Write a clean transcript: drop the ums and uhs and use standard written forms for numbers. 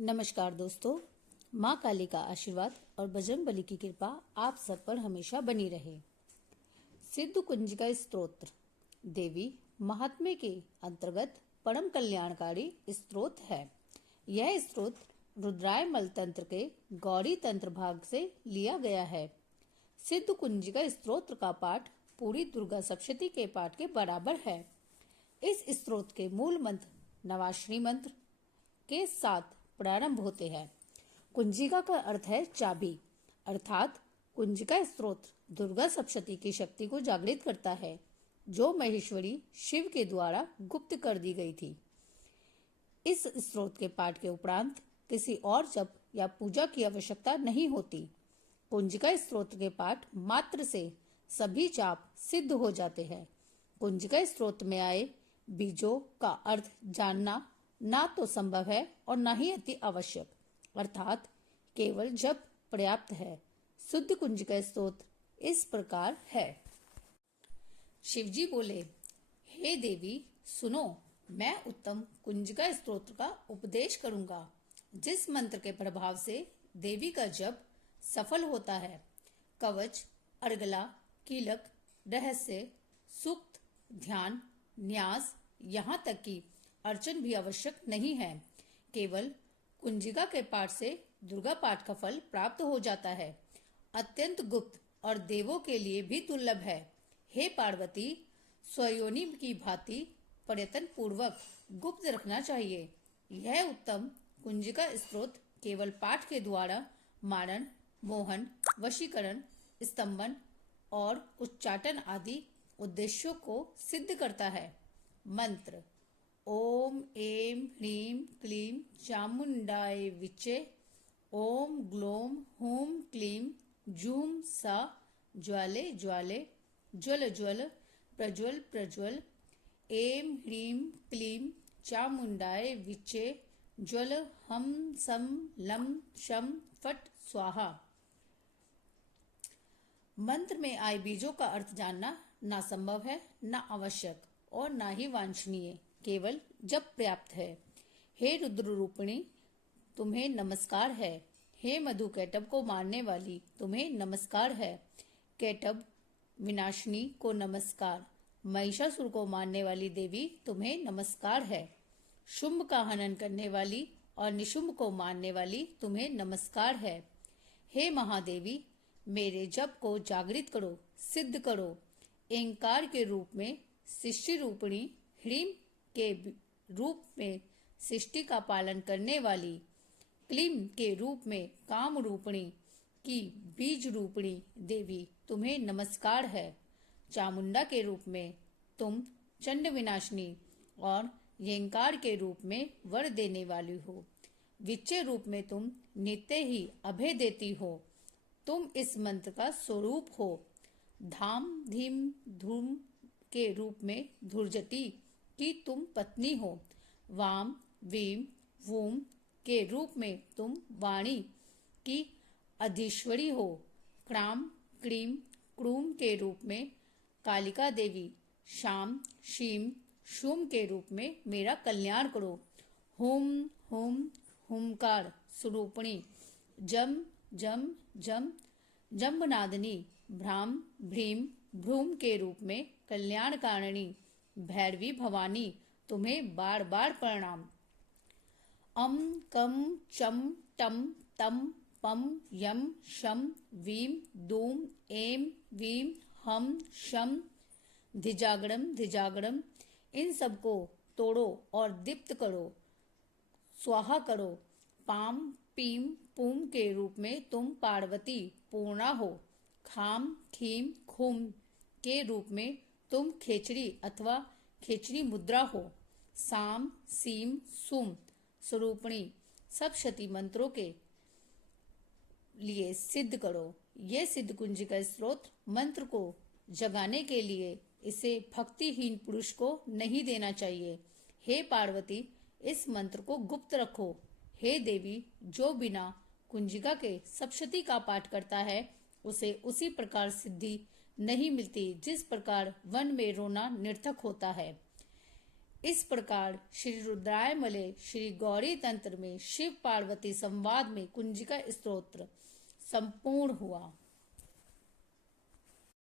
नमस्कार दोस्तों, माँ काली का आशीर्वाद और बजरंगबली की कृपा आप सब पर हमेशा बनी रहे। सिद्ध कुंजिका स्तोत्र देवी महात्म्य के अंतर्गत परम कल्याणकारी स्तोत्र है। यह स्तोत्र रुद्रायमल तंत्र के गौरी तंत्र भाग से लिया गया है। सिद्ध कुंजिका स्तोत्र का पाठ पूरी दुर्गा सप्तशती के पाठ के बराबर है। इस स्तोत्र के मूल मंत्र नवाश्री मंत्र के साथ प्रारंभ होते हैं। कुंजिका का अर्थ है चाबी, अर्थात कुंजिका स्तोत्र दुर्गा सप्तशती की शक्ति को जागृत करता है, जो महेश्वरी शिव के द्वारा गुप्त कर दी गई थी। इस स्तोत्र के पाठ के उपरांत किसी और जप या पूजा की आवश्यकता नहीं होती। कुंजिका स्तोत्र के पाठ मात्र से सभी जाप सिद्ध हो जाते हैं। कुंजिका स्तोत्र में आए बीजों का अर्थ जानना ना तो संभव है और ना ही अति आवश्यक, अर्थात केवल जब पर्याप्त है। शुद्ध कुंजिका स्तोत्र इस प्रकार है। शिवजी बोले, हे देवी सुनो, मैं उत्तम कुंजिका स्तोत्र का उपदेश करूंगा, जिस मंत्र के प्रभाव से देवी का जप सफल होता है। कवच, अर्गला, कीलक, रहस्य, सूक्त, ध्यान, न्यास, यहाँ तक कि अर्चन भी आवश्यक नहीं है। केवल कुंजिका के पाठ से दुर्गा पाठ का फल प्राप्त हो जाता है। अत्यंत गुप्त और देवों के लिए भी दुर्लभ है। हे पार्वती, स्वयोनि की भांति प्रयत्न पूर्वक गुप्त रखना चाहिए। यह उत्तम कुंजिका स्तोत्र केवल पाठ के द्वारा मारण, मोहन, वशीकरण, स्तंभन और उच्चाटन आदि उद्देश्यों को सिद्ध करता है। मंत्र ओम ऐं ह्रीं क्लीं चामुंडाय विचे। ओम ग्लौम हूं क्लीं जूं सा ज्वाले ज्वाले ज्वल ज्वल प्रज्वल प्रज्वल। ऐं ह्रीं क्लीं चामुंडाय विचे ज्वल हम सम लं शम फट स्वाहा। मंत्र में आए बीजों का अर्थ जानना ना संभव है, ना आवश्यक और ना ही वांछनीय, केवल जब पर्याप्त है। हे रुद्र रूपिणी, तुम्हें नमस्कार है। हे मधु कैटभ को मारने वाली, तुम्हें नमस्कार है। कैटभ विनाशिनी को नमस्कार। महिषासुर को मारने वाली देवी, तुम्हें नमस्कार है। शुंभ का हनन करने वाली और निशुंभ को मारने वाली, तुम्हें नमस्कार है। हे महादेवी, मेरे जप को जागृत करो, सिद्ध करो। एंकार के रूप में सृष्टि रूपिणी, ह्रीं के रूप में सृष्टि का पालन करने वाली, क्लीं के रूप में काम रूपिणी की बीज रूपिणी देवी, तुम्हें नमस्कार है। चामुंडा के रूप में तुम चंड विनाशिनी और यंकार के रूप में वर देने वाली हो। विच्चे रूप में तुम नित्य ही अभय देती हो। तुम इस मंत्र का स्वरूप हो। धाम धीम धूम के रूप में धुर्जटी की तुम पत्नी हो। वाम वीम वूम के रूप में तुम वाणी की अधीश्वरी हो। क्राम क्रीम क्रूम के रूप में कालिका देवी, शाम शीम शुम के रूप में मेरा कल्याण करो। हुम हुम हुमकार स्वरूपिणी, जम जम जम जम्बनादिनी, भ्राम भ्रीम भ्रूम के रूप में कल्याणकारिणी भैरवी भवानी, तुम्हें बार बार प्रणाम। अम कम चम टम तम पम यम शम वीम दूम एम वीम हम शम धिजागड़म धिजागड़म, इन सबको तोड़ो और दीप्त करो, स्वाहा करो। पाम पीम पूम के रूप में तुम पार्वती पूर्णा हो। खाम खीम खूम के रूप में तुम खेचड़ी अथवा खेचड़ी मुद्रा हो। साम सीम सुम स्वरूपिणी सप्तशती मंत्रों के लिए सिद्ध करो। ये सिद्ध कुंजिका स्तोत्र मंत्र को जगाने के लिए इसे भक्तिहीन पुरुष को नहीं देना चाहिए। हे पार्वती, इस मंत्र को गुप्त रखो। हे देवी, जो बिना कुंजिका के सप्तशती का पाठ करता है, उसे उसी प्रकार सिद्धि नहीं मिलती जिस प्रकार वन में रोना निर्थक होता है। इस प्रकार श्री रुद्रायमलय श्री गौरी तंत्र में शिव पार्वती संवाद में कुंजिका स्तोत्र संपूर्ण हुआ।